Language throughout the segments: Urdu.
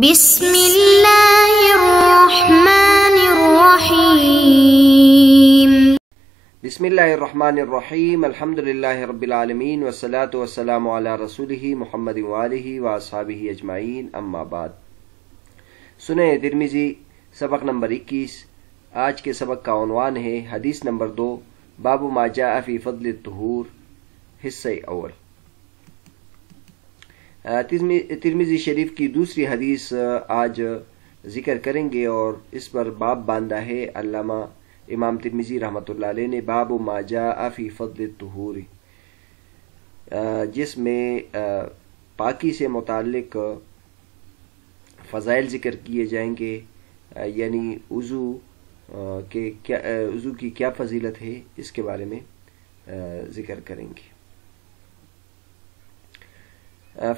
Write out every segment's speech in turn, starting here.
بسم اللہ الرحمن الرحیم بسم اللہ الرحمن الرحیم الحمد للہ رب العالمین والصلاة والسلام علی رسولہ محمد وآلہ واصحابہ اجمعین اما بعد۔ سنن ترمذی سبق نمبر 21۔ آج کے سبق کا عنوان ہے حدیث نمبر 2، باب ما جاء فی فضل الطہور، حصہ اول۔ ترمذی شریف کی دوسری حدیث آج ذکر کریں گے اور اس پر باب باندھا ہے علامہ امام ترمذی رحمۃ اللہ علیہ نے، باب ما جاء فی فضل الطہور، جس میں پاکی سے متعلق فضائل ذکر کیے جائیں گے، یعنی وضو کی کیا فضیلت ہے اس کے بارے میں ذکر کریں گے۔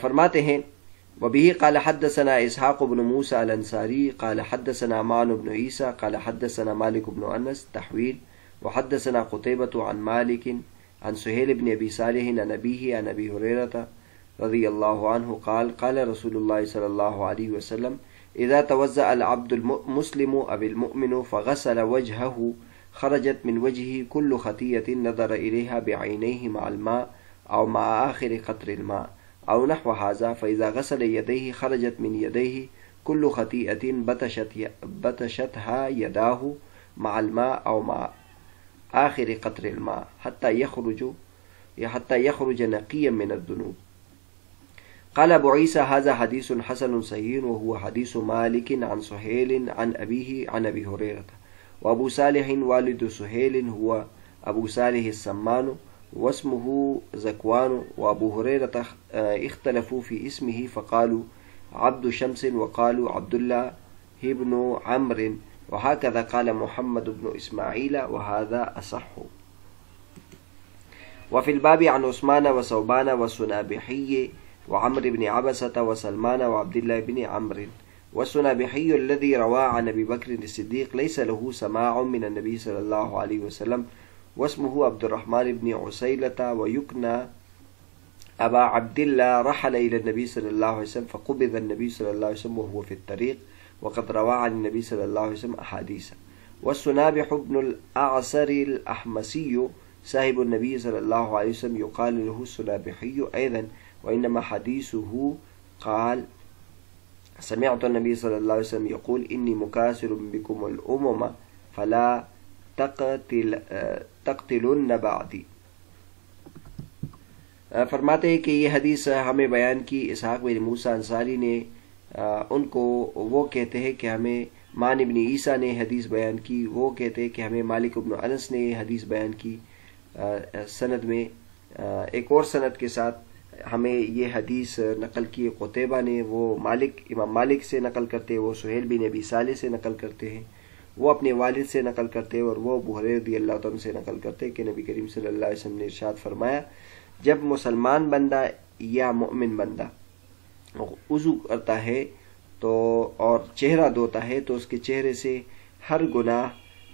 فرماتے ہیں وبه قال حدثنا اسحاق بن موسى الانصاری قال حدثنا معن بن عیسیٰ قال حدثنا مالک بن انس تحویل، وحدثنا قتیبۃ عن مالک عن سہیل بن ابی صالح عن ابیہ عن ابی ہریرہ رضی اللہ عنہ قال قال رسول اللہ صلی اللہ علیہ وسلم اذا توضأ العبد المسلم او المؤمن فغسل وجهه خرجت من وجهه كل خطیۃ نظر الیها بعینیہ مع الماء او مع آخر قطر الماء او نحو هذا، فإذا غسل يديه خرجت من يديه كل خطيئة بتشتها يداه مع الماء او مع آخر قطر الماء حتى يخرج نقيا من الذنوب۔ قال ابو عيسى هذا حديث حسن صحيح وهو حديث مالك عن سهيل عن أبيه عن أبي هريرة، وأبو صالح والد سهيل هو أبو صالح السمان واسمه زكوان، وأبو هريرة اختلفوا في اسمه فقالوا عبد شمس وقالوا عبد الله بن عمرو، وهكذا قال محمد بن إسماعيل وهذا أصح۔ وفي الباب عن عثمان وثوبان والسنابحي وعمر بن عبسة وسلمان وعبد الله بن عمرو، والسنابحي الذي روى عن أبي بكر الصديق ليس له سماع من النبي صلى الله عليه وسلم، واسمه عبد الرحمن بن عسيلة، ويكنى أبا عبد الله، رحل إلى النبي صلى الله عليه وسلم فقبض النبي صلى الله عليه وسلم وهو في الطريق، وقد روى عن النبي صلى الله عليه وسلم أحاديث۔ والسنابح بن الأعسر الأحمسي صاحب النبي صلى الله عليه وسلم يقال له السنابحي أيضا، وإنما حديثه قال سمعت النبي صلى الله عليه وسلم يقول إني مكاثر بكم الأمم فلا تقتلن بعدی۔ فرماتے ہیں کہ یہ حدیث ہمیں بیان کی اسحاق بن موسیٰ انصاری نے، ان کو وہ کہتے ہیں کہ ہمیں معن بن عیسیٰ نے حدیث بیان کی، وہ کہتے ہیں کہ ہمیں مالک بن انس نے حدیث بیان کی سند میں، ایک اور سند کے ساتھ ہمیں یہ حدیث نقل کی قتیبہ نے، وہ امام مالک سے نقل کرتے ہیں، وہ سہیل بن ابی صالح سے نقل کرتے ہیں، وہ اپنے والد سے نقل کرتے اور وہ ابو ہریرہ رضی اللہ عنہ سے نقل کرتے کہ نبی کریم صلی اللہ علیہ وسلم نے ارشاد فرمایا، جب مسلمان بندہ یا مومن بندہ وضو کرتا ہے تو اور چہرہ دھوتا ہے تو اس کے چہرے سے ہر گناہ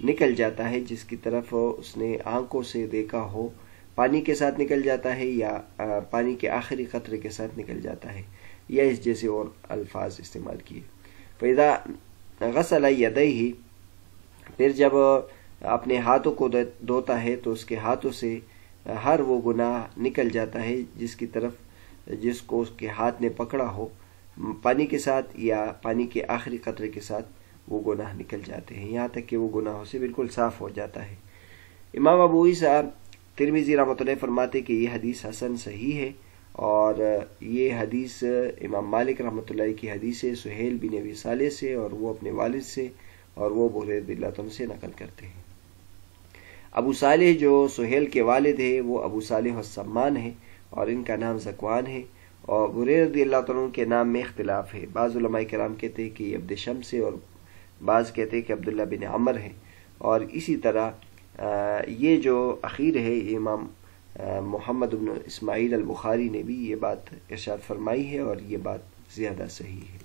نکل جاتا ہے جس کی طرف اس نے آنکھوں سے دیکھا ہو، پانی کے ساتھ نکل جاتا ہے یا پانی کے آخری قطرے کے ساتھ نکل جاتا ہے، یا اس جیسے اور الفاظ استعمال کیے۔ فَإِذَا غَسَلَ يَدَيْهِ، پھر جب اپنے ہاتھوں کو دھوتا ہے تو اس کے ہاتھوں سے ہر وہ گناہ نکل جاتا ہے جس کو اس کے ہاتھ نے پکڑا ہو، پانی کے ساتھ یا پانی کے آخری قطرے کے ساتھ وہ گناہ نکل جاتے ہیں، یہاں تک کہ وہ گناہوں سے بالکل صاف ہو جاتا ہے۔ امام ابو عیسیٰ ترمذی رحمۃ اللہ فرماتے کہ یہ حدیث حسن صحیح ہے، اور یہ حدیث امام مالک رحمۃ اللہ کی حدیث ہے سہیل بن ابی صالح سے، اور وہ اپنے والد سے، اور وہ ابو ہریرہ رضی اللہ عنہ سے نقل کرتے ہیں۔ ابو صالح جو سہیل کے والد ہیں وہ ابو صالح السمان ہیں، اور ان کا نام زکوان ہے، اور ابو ہریرہ رضی اللہ عنہ کے نام میں اختلاف ہے، بعض علماء کرام کہتے ہیں کہ یہ عبد شمس ہے، اور بعض کہتے ہیں کہ عبداللہ بن عمر ہے، اور اسی طرح یہ جو اخیر ہے امام محمد بن اسماعیل البخاری نے بھی یہ بات ارشاد فرمائی ہے، اور یہ بات زیادہ صحیح ہے۔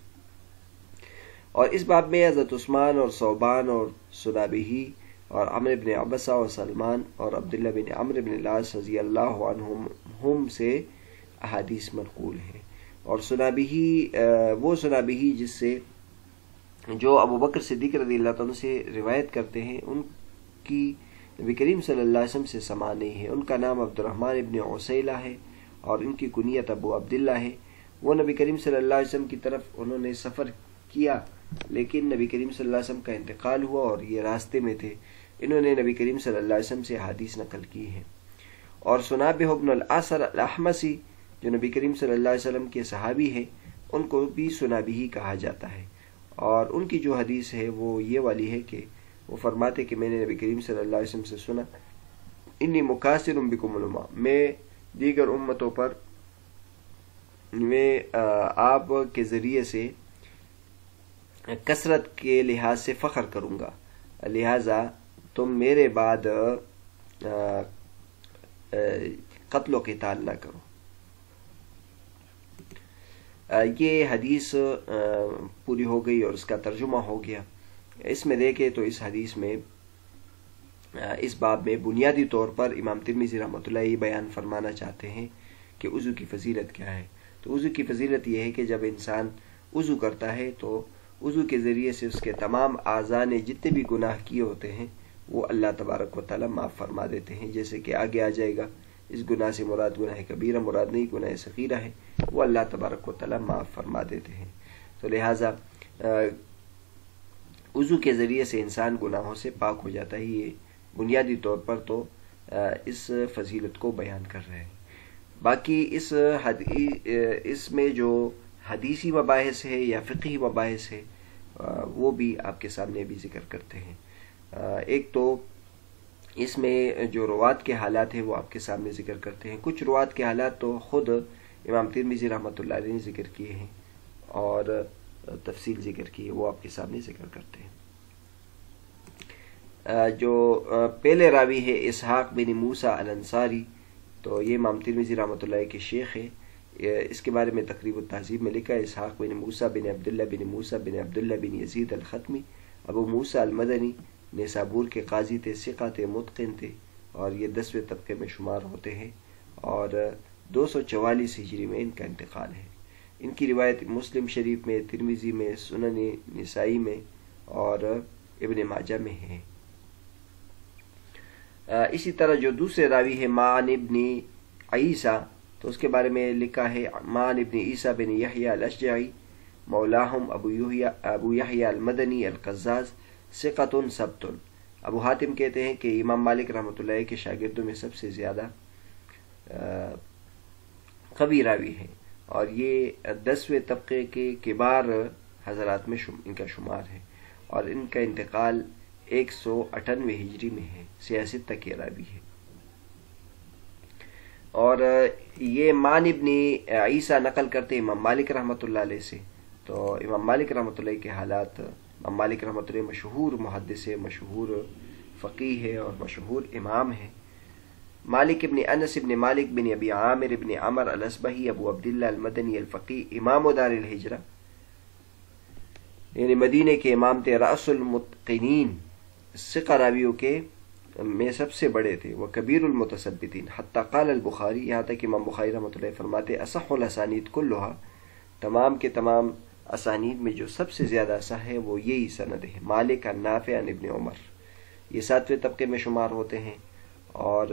اور اس باب میں حضرت عثمان اور ثوبان اور سنابحی اور عمر بن عبسہ اور سلمان اور عبداللہ بن عمرو بن العاص رضی اللہ عنہم سے احادیث منقول ہیں۔ اور سنا بھی وہ سنا بھی جس سے جو ابو بکر صدیق رضی اللہ عنہ سے روایت کرتے ہیں ان کی نبی کریم صلی اللہ علیہ وسلم سے سماع نہیں ہے. ان کا نام عبد الرحمن ابن عسیلہ ہے اور ان کی کنیت ابو عبداللہ ہے. وہ نبی کریم صلی اللہ علیہ وسلم کی طرف انہوں نے سفر کیا لیکن نبی کریم صلی اللہ علیہ وسلم کا انتقال ہوا اور یہ راستے میں تھے. انہوں نے نبی کریم صلی اللہ علیہ وسلم سے حدیث نقل کی ہے. اور سنابہ بن الاسر الاحمسی جو نبی کریم صلی اللہ علیہ وسلم کے صحابی ہیں ان کو بھی سنابی کہا جاتا ہے. اور ان کی جو حدیث ہے وہ یہ والی ہے کہ وہ فرماتے کہ میں نے نبی کریم صلی اللہ علیہ وسلم سے سنا انی مکاثر بکم الامم، میں دیگر امتوں پر میں آپ کے ذریعے سے کثرت کے لحاظ سے فخر کروں گا، لہذا تم میرے بعد قتل و قتال نہ کرو. یہ حدیث پوری ہو گئی اور اس کا ترجمہ ہو گیا. اس میں دیکھیں تو اس حدیث میں اس باب میں بنیادی طور پر امام ترمذی رحمۃ اللہ یہ بیان فرمانا چاہتے ہیں کہ وضو کی فضیلت کیا ہے. تو وضو کی فضیلت یہ ہے کہ جب انسان وضو کرتا ہے تو وضو کے ذریعے سے اس کے تمام اعضاء نے جتنے بھی گناہ کیے ہوتے ہیں وہ اللہ تبارک و تعالی معاف فرما دیتے ہیں. جیسے کہ آگے آ جائے گا اس گناہ سے مراد گناہ کبیرہ مراد نہیں، گناہ صغیرہ ہے، وہ اللہ تبارک و تعالی معاف فرما دیتے ہیں. تو لہٰذا وضو کے ذریعے سے انسان گناہوں سے پاک ہو جاتا ہے. یہ بنیادی طور پر تو اس فضیلت کو بیان کر رہے ہیں. باقی اس میں جو حدیثی مباحث ہے یا فقہی مباحث ہے وہ بھی آپ کے سامنے بھی ذکر کرتے ہیں. ایک تو اس میں جو روات کے حالات ہیں وہ آپ کے سامنے ذکر کرتے ہیں. کچھ روات کے حالات تو خود امام ترمذی رحمۃ اللہ علیہ نے ذکر کیے ہیں اور تفصیل ذکر کی ہے، وہ آپ کے سامنے ذکر کرتے ہیں. جو پہلے راوی ہے اسحاق بن موسیٰ الانصاری، تو یہ امام ترمذی رحمۃ اللہ کے شیخ ہے. اس کے بارے میں تقریب التہذیب میں لکھا ہے اسحاق بن موسیٰ بن عبداللہ بن موسیٰ بن عبداللہ بن یزید الختمی، ابو موسیٰ المدنی، نیسابور کے قاضی تھے، ثقہ تھے، متقن تھے اور یہ 10ویں طبقے میں شمار ہوتے ہیں اور 244 ہجری میں ان کا انتقال ہے. ان کی روایت مسلم شریف میں، ترمذی میں، سنن نسائی میں اور ابن ماجہ میں ہے. اسی طرح جو دوسرے راوی ہے معن ابن عیسیٰ، تو اس کے بارے میں لکھا ہے معن ابن عیسیٰ بن یحییٰ الاشجعی مولاہم ابو یحییٰ المدنی القزاز ثقۃ ثبت. ابو حاتم کہتے ہیں کہ امام مالک رحمۃ اللہ کے شاگردوں میں سب سے زیادہ قوی راوی ہے اور یہ 10ویں طبقے کے کبار حضرات میں ان کا شمار ہے اور ان کا انتقال 198 ہجری میں ہے. 66 کے راوی ہے. اور یہ مان ابن عیسیٰ نقل کرتے امام مالک رحمۃ اللہ علیہ سے. تو امام مالک رحمۃ اللہ کے حالات، امام مالک رحمۃ اللہ مشہور محدث ہے، مشہور فقیہ ہے اور مشہور امام ہے. مالک ابن انس ابن مالک بن ابی عامر ابن عمر الاصبہی ابو عبداللہ المدنی الفقیہ امام دار الہجرہ، یعنی مدینے کے امام تھے. رأس المتقنین، ثقہ راویوں کے میں سب سے بڑے تھے. وہ کبیر المتثبتین، حتی قال البخاری، یہاں تک امام بخاری رحمۃ اللہ فرماتے اصح الاسانید کلھا، تمام کے تمام اسانید میں جو سب سے زیادہ اصح ہے وہ یہی سند ہے. مالک عن نافع عن ابن عمر، یہ 7ویں طبقے میں شمار ہوتے ہیں اور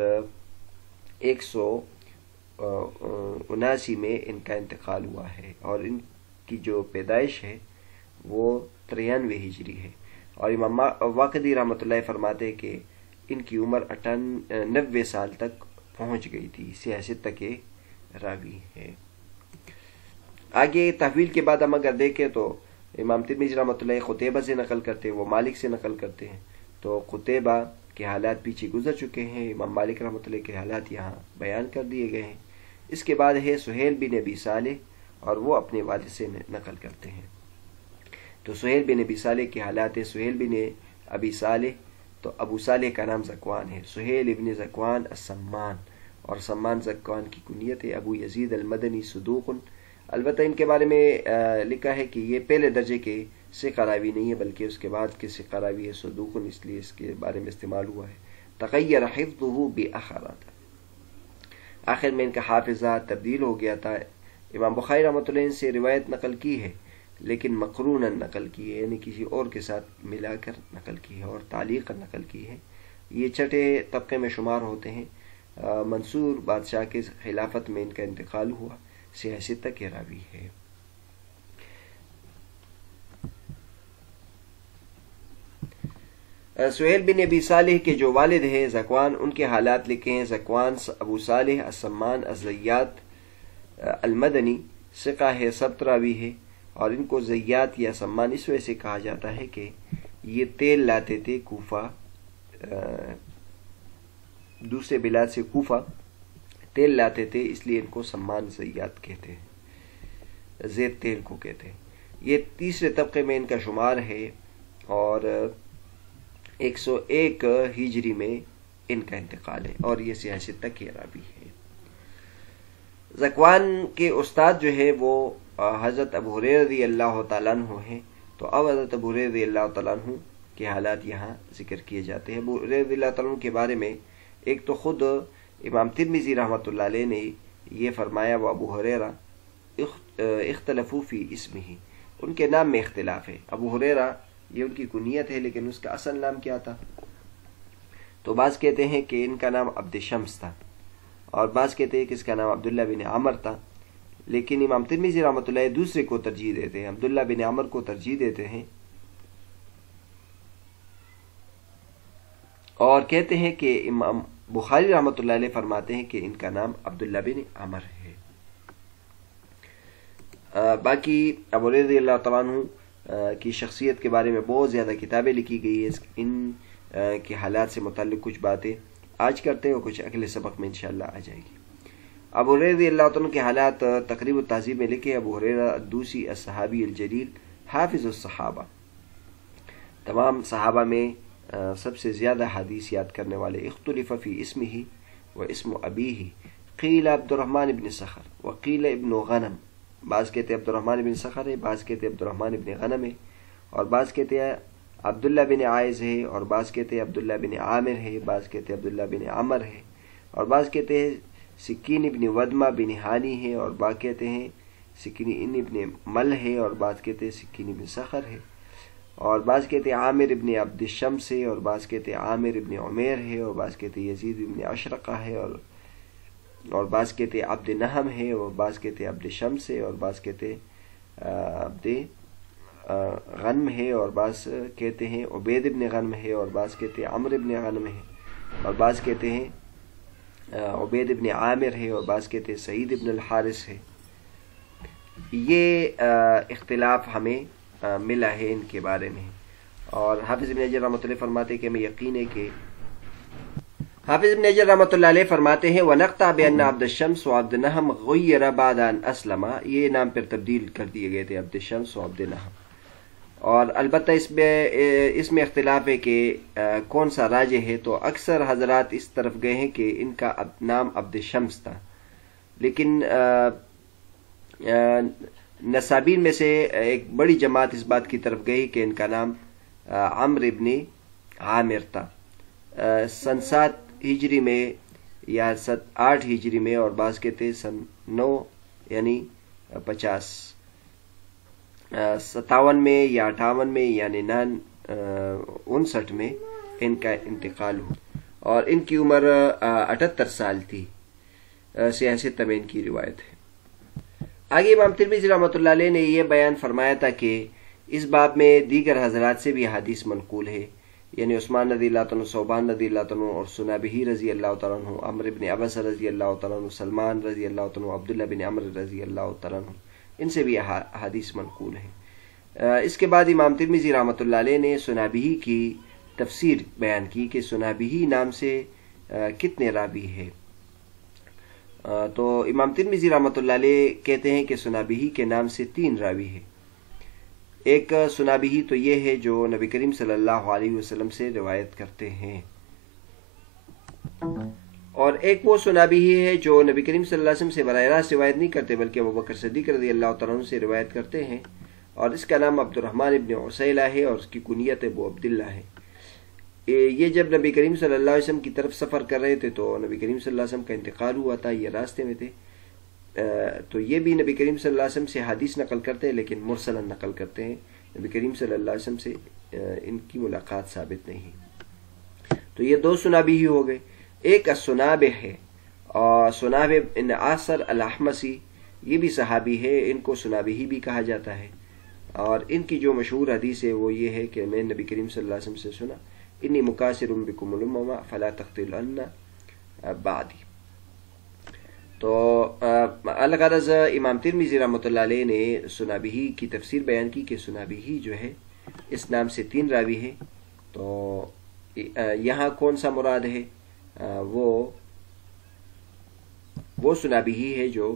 179 میں ان کا انتقال ہوا ہے اور ان کی جو پیدائش ہے وہ 93 ہجری ہے. اور امام واقدی رحمۃ اللہ فرماتے کہ ان کی عمر 90 سال تک پہنچ گئی تھی. 66 کے راوی ہے. آگے تحویل کے بعد ہم اگر دیکھیں تو امام ترمذی رحمۃ اللہ قتیبہ سے نقل کرتے ہیں، وہ مالک سے نقل کرتے ہیں. تو قتیبہ کے حالات پیچھے گزر چکے ہیں، امام مالک رحمۃ اللہ کے حالات یہاں بیان کر دیے گئے ہیں. اس کے بعد ہے سہیل بن ابی صالح اور وہ اپنے والد سے نقل کرتے ہیں. تو سہیل بن ابی صالح کے حالات ہے. سہیل بن ابی صالح، تو ابو صالح کا نام زکوان ہے. سہیل ابن زکوان السمان، اور سمان زکوان کی کنیت ہے. ابو یزید المدنی صدوق، البتہ ان کے بارے میں لکھا ہے کہ یہ پہلے درجے کے ثقہ راوی نہیں ہے بلکہ اس کے بعد کے ثقہ راوی ہے صدوق، اس لیے اس کے بارے میں استعمال ہوا ہے. تغیر حفظہ بآخرات، آخر میں ان کا حافظہ تبدیل ہو گیا تھا امام بخاری رحمۃ اللہ علیہ سے روایت نقل کی ہے لیکن مقروناً نقل کی ہے، یعنی کسی اور کے ساتھ ملا کر نقل کی ہے اور تعلیقاً نقل کی ہے۔ یہ چھٹے طبقے میں شمار ہوتے ہیں۔ منصور بادشاہ کے خلافت میں ان کا انتقال ہوا، سیاست کے راوی ہے۔ سہیل بن ابی صالح کے جو والد ہیں ذکوان، ان کے حالات لکھے ہیں۔ ذکوان ابو صالح السمان الزیات المدنی ثقہ ہے، سبت راوی ہے، اور ان کو زیات یا سمان اس وجہ سے کہا جاتا ہے کہ یہ تیل لاتے تھے کوفہ، دوسرے بلاد سے کوفہ تیل لاتے تھے، اس لیے ان کو سمان زیات کہتے ہیں، زیت تیل کو کہتے ہیں۔ یہ تیسرے طبقے میں ان کا شمار ہے، اور 101 ہجری میں ان کا انتقال ہے، اور یہ سیاست کے راوی ہے۔ ذکوان کے استاد جو ہے وہ حضرت ابو ہریرہ رضی اللہ تعالیٰ عنہ ہیں، تو اب حضرت ابو ہریرہ رضی اللہ تعالیٰ عنہ کے حالات یہاں ذکر کیے جاتے ہیں۔ ابو ہریرہ رضی اللہ تعالیٰ عنہ کے بارے میں ایک تو خود امام ترمذی رحمۃ اللہ علیہ نے یہ فرمایا، وہ ابو ہریرہ اختلفوا فی اسمہ، ان کے نام میں اختلاف ہے۔ ابو ہریرہ یہ ان کی کنیت ہے، لیکن اس کا اصل نام کیا تھا؟ تو بعض کہتے ہیں کہ ان کا نام عبد شمس تھا، اور بعض کہتے ہیں کہ اس کا نام عبداللہ بن عمر تھا، لیکن امام ترمذی رحمۃ اللہ دوسرے کو ترجیح دیتے ہیں، عبداللہ بن عمر کو ترجیح دیتے ہیں، اور کہتے ہیں کہ امام بخاری رحمۃ اللہ علیہ فرماتے ہیں کہ ان کا نام عبداللہ بن عمر ہے۔ باقی ابو ہریرہ رضی اللہ تعالیٰ عنہ کی شخصیت کے بارے میں بہت زیادہ کتابیں لکھی گئی ہیں، ان کے حالات سے متعلق کچھ باتیں آج کرتے ہیں اور کچھ اگلے سبق میں انشاءاللہ آ جائے گی۔ ابو ہریرہ رضی اللہ عنہ کے حالات تقریب التہذیب میں لکھے۔ ابو ہریرہ الدوسی الصحابی الجلیل حافظ الصحابہ، تمام صحابہ میں سب سے زیادہ حدیث یاد کرنے والے۔ اختلف فی اسمہ و اسم ابیہ، قیل عبد الرحمن بن صخر وقیل ابن غنم، بعض کہتے عبد الرحمن بن صخر ہے، بعض کہتے عبد الرحمن بن غنم ہے، اور بعض کہتے ہیں عبداللہ بن عائز ہے، اور بعض کہتے ہیں عبداللہ بن عامر ہے، بعض کہتے ہیں عبداللہ بن عمر ہے، اور بعض کہتے ہیں سکین ابن ودمہ بن ہانی ہے، اور بعض کہتے ہیں سکین ابن مل ہے، اور بعض کہتے ہیں سکین ابن صخر ہے، اور بعض کہتے ہیں عامر ابن عبد الشمس ہے، اور بعض کہتے ہیں عامر ابن عمیر ہے، اور بعض کہتے ہیں یزید ابن اشرقہ ہے، اور بعض کہتے ہیں عبد نہم ہے، اور بعض کہتے ہیں عبد شمس ہے، اور بعض کہتے ہیں عبد غنم ہے، اور بعض کہتے ہیں عبید ابن غنم ہے، اور بعض کہتے ہیں عمر ابن غنم ہے، اور بعض کہتے ہیں عبید ابن عامر ہے، اور بعض کہتے ہیں سعید ابن الحارث ہے۔ یہ اختلاف ہمیں ملا ہے ان کے بارے میں، اور حافظ ابن حجر رحمۃ اللہ فرماتے ہیں کہ ہمیں یقین ہے کہ حافظ ابن حجر رحمۃ اللہ علیہ فرماتے ہیں وَنَقْطَعْ بِأَنَّ عَبْدَ الشَّمْسُ وعبد نہم غُيِّرَ بَعْدَ أَنْ أَسْلَمَ، یہ نام پھر تبدیل کر دیے گئے تھے عبد الشمس و عبد نہم، اور البتہ اس میں اختلاف ہے کہ کون سا راجح ہے، تو اکثر حضرات اس طرف گئے ہیں کہ ان کا نام عبد شمس تھا، لیکن نسابین میں سے ایک بڑی جماعت اس بات کی طرف گئی کہ ان کا نام عمرو ابن عامر تھا۔ سن 7 ہجری میں یا 8 ہجری میں، اور بعض کہتے ہیں سن 9 یعنی 50 57 میں یا 58 میں یعنی 59 میں ان کا انتقال ہوا، اور ان کی عمر 78 سال تھی، سیاست میں ان کی روایت ہے۔ آگے امام ترمذی رحمۃ اللہ علیہ نے یہ بیان فرمایا تھا کہ اس باب میں دیگر حضرات سے بھی حدیث منقول ہے، یعنی عثمان رضی اللہ عنہ، صوبان رضی اللہ عنہ، اور سنابہی رضی اللہ تعالیٰ عنہ، عمرو بن عبس رضی اللہ تعالیٰ عنہ، سلمان رضی اللہ عنہ، عبداللہ بن عمر رضی اللہ تعالیٰ عنہ، ان سے بھی حدیث منقول ہے۔ اس کے بعد امام ترمذی رحمۃ اللہ علیہ نے سنابہی کی تفسیر بیان کی کہ سنابہی نام سے کتنے راوی ہے، تو امام ترمذی رحمۃ اللہ علیہ کہتے ہیں کہ سنابہی کے نام سے 3 راوی ہے۔ ایک سنابہی تو یہ ہے جو نبی کریم صلی اللہ علیہ وسلم سے روایت کرتے ہیں، اور ایک وہ سنابہی ہے جو نبی کریم صلی اللہ علیہ وسلم سے براہ راست روایت نہیں کرتے بلکہ ابوبکر صدیق رضی اللہ تعالیٰ عنہ سے روایت کرتے ہیں، اور اس کا نام عبد الرحمن ابن عسیلہ ہے، اور اس کی کنیت ابو عبداللہ ہے۔ یہ جب نبی کریم صلی اللہ علیہ وسلم کی طرف سفر کر رہے تھے تو نبی کریم صلی اللہ علیہ وسلم کا انتقال ہوا تھا، یہ راستے میں تھے، تو یہ بھی نبی کریم صلی اللہ علیہ وسلم سے حدیث نقل کرتے ہیں لیکن مرسلاً نقل کرتے ہیں، نبی کریم صلی اللہ علیہ وسلم سے ان کی ملاقات ثابت نہیں۔ تو یہ دو سنابی ہی ہو گئے۔ ایک السنابح ہے، اور سنابح بن عاصر الاحمسی، یہ بھی صحابی ہے، ان کو سنابی ہی بھی کہا جاتا ہے، اور ان کی جو مشہور حدیث ہے وہ یہ ہے کہ میں نبی کریم صلی اللہ علیہ وسلم سے سنا، انی مکاثر بکم الامم فلا تختلن بعدی۔ تو الغرض امام ترمذی رحمۃ اللہ علیہ نے سنابی کی تفسیر بیان کی کہ سنابی جو ہے اس نام سے 3 راوی ہے۔ تو یہاں کون سا مراد ہے؟ وہ سنابی ہے جو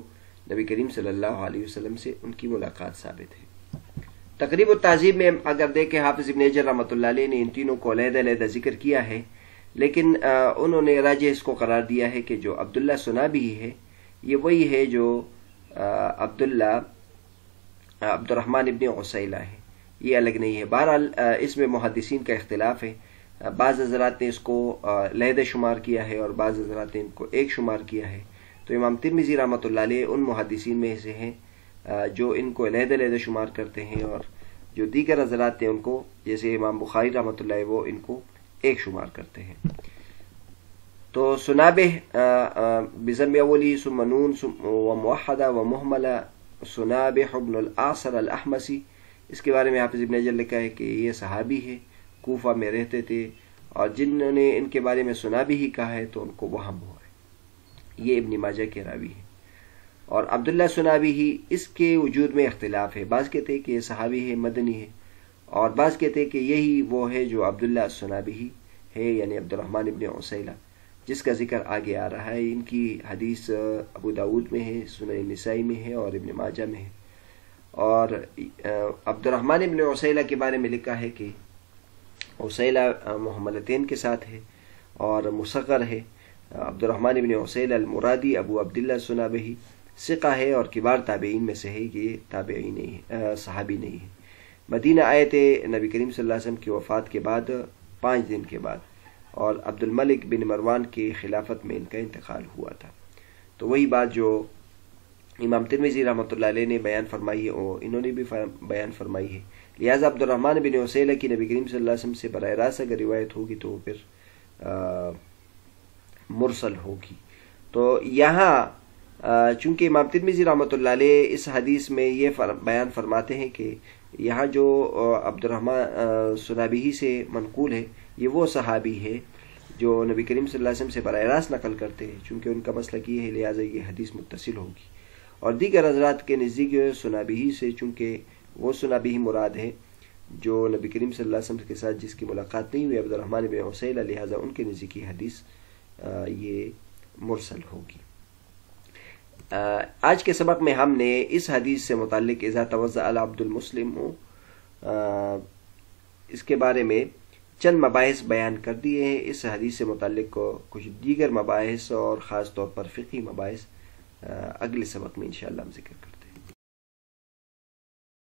نبی کریم صلی اللہ علیہ وسلم سے ان کی ملاقات ثابت ہے۔ تقریب التہذیب میں اگر دیکھیں حافظ ابن حجر رحمۃ اللہ علیہ نے ان تینوں کو علیحدہ علیحدہ ذکر کیا ہے، لیکن انہوں نے راجح اس کو قرار دیا ہے کہ جو عبداللہ سنابی ہے یہ وہی ہے جو عبد الرحمن ابن عسیلہ ہے، یہ الگ نہیں ہے۔ بہرحال اس میں محدثین کا اختلاف ہے، بعض حضرات نے اس کو علیحدہ شمار کیا ہے اور بعض حضرات نے ان کو ایک شمار کیا ہے۔ تو امام ترمذی رحمۃ اللہ علیہ ان محدثین میں سے ہیں جو ان کو علیحدہ علیحدہ شمار کرتے ہیں، اور جو دیگر حضرات ہیں ان کو، جیسے امام بخاری رحمۃ اللہ وہ ان کو ایک شمار کرتے ہیں۔ تو سنابح بضم اولی ثم نون وموحدہ ومہملہ سنابح بن العاصر الاحمسی، اس کے بارے میں حافظ ابن حجر لکھا ہے کہ یہ صحابی ہے، کوفہ میں رہتے تھے، اور جنہوں نے ان کے بارے میں سنابی ہی کہا ہے تو ان کو وہم ہوا ہے، یہ ابن ماجہ کے راوی ہے۔ اور عبداللہ سنابی ہی، اس کے وجود میں اختلاف ہے، بعض کہتے ہیں کہ یہ صحابی ہے، مدنی ہے، اور بعض کہتے ہیں کہ یہی وہ ہے جو عبداللہ سنابی ہے، یعنی عبد الرحمن ابن عسیلہ، جس کا ذکر آگے آ رہا ہے۔ ان کی حدیث ابو داود میں ہے، سنن نسائی میں ہے اور ابن ماجہ میں ہے۔ اور عبد الرحمن ابن عسیلہ کے بارے میں لکھا ہے کہ عسیلہ محملتین کے ساتھ ہے اور مصغر ہے۔ عبد الرحمن ابن عسیلہ المرادی ابو عبداللہ سنابی ثقہ ہے اور کبار تابعین میں سے ہے، یہ تابعی نہیں ہے، صحابی نہیں ہے۔ مدینہ آئے تھے نبی کریم صلی اللہ علیہ وسلم کی وفات کے بعد 5 دن کے بعد، اور عبد الملک بن مروان کی خلافت میں ان کا انتقال ہوا تھا۔ تو وہی بات جو امام ترمذی رحمۃ اللہ علیہ نے بیان فرمائی ہے اور انہوں نے بھی بیان فرمائی ہے، لہٰذا عبد الرحمن بن عسیلہ کی نبی کریم صلی اللہ علیہ وسلم سے براہ راست اگر روایت ہوگی تو پھر مرسل ہوگی۔ تو یہاں چونکہ امام ترمذی رحمۃ اللہ علیہ اس حدیث میں یہ بیان فرماتے ہیں کہ یہاں جو عبد الرحمن سنابی سے منقول ہے یہ وہ صحابی ہے جو نبی کریم صلی اللہ علیہ وسلم سے براہ راست نقل کرتے ہیں، چونکہ ان کا مسلک یہ ہے لہٰذا یہ حدیث متصل ہوگی۔ اور دیگر حضرات کے نزدیک سنابی سے، چونکہ وہ سنابی مراد ہے جو نبی کریم صلی اللہ علیہ وسلم کے ساتھ جس کی ملاقات نہیں ہوئی، عبد الرحمن بن عسیلہ، لہٰذا ان کے نزدیک حدیث یہ مرسل ہوگی۔ آج کے سبق میں ہم نے اس حدیث سے متعلق اذا توضأ العبد المسلم اس کے بارے میں چند مباحث بیان کر دیے ہیں۔ اس حدیث سے متعلق کچھ دیگر مباحث اور خاص طور پر فقہی مباحث اگلے سبق میں انشاءاللہ ہم ذکر کریں۔